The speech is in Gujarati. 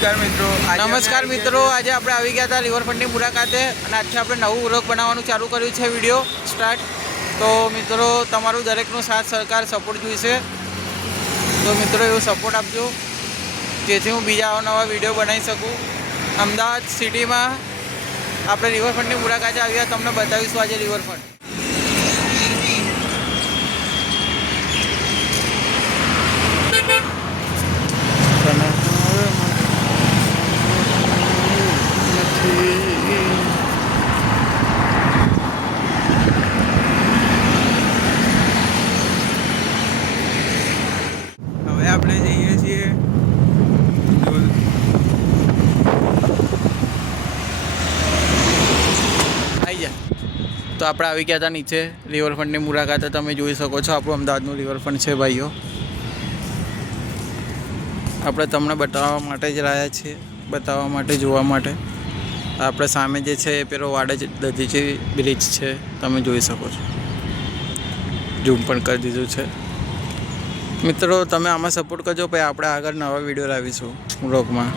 નમસ્કાર મિત્રો, આજે આપણે આવી ગયા હતા રિવરફ્રન્ટની મુલાકાતે અને આજથી આપણે નવું વ્લોગ બનાવવાનું ચાલુ કર્યું છે. Video start. તો મિત્રો, તમારું દરેકનો સાથ સહકાર સપોર્ટ જોઈશે. તો મિત્રો, એવો સપોર્ટ આપજો જેથી હું બીજા નવા વિડીયો બનાવી શકું. અમદાવાદ સિટીમાં આપણે રિવરફ્રન્ટની મુલાકાતે આવ્યા, તમને બતાવીશું આજે રિવરફ્રન્ટ. હવે આપણે જઈએ છીએ તો આપણે આવી ગયા હતા નીચે રિવરફ્રન્ટની મુલાકાતે. તમે જોઈ શકો છો આપણું અમદાવાદનું રિવરફ્રન્ટ છે ભાઈઓ. આપણે તમને બતાવવા માટે જ રહ્યા છીએ, બતાવવા માટે, જોવા માટે. આપણે સામે જે છે એ પેલો વાડજ દધીચી બ્રિજ છે, તમે જોઈ શકો છો. ઝૂમ પણ કરી દીધું છે. મિત્રો, તમે આમાં સપોર્ટ કરજો, પછી આપણે આગળ નવા વિડીયો લાવીશું વ્લોગમાં.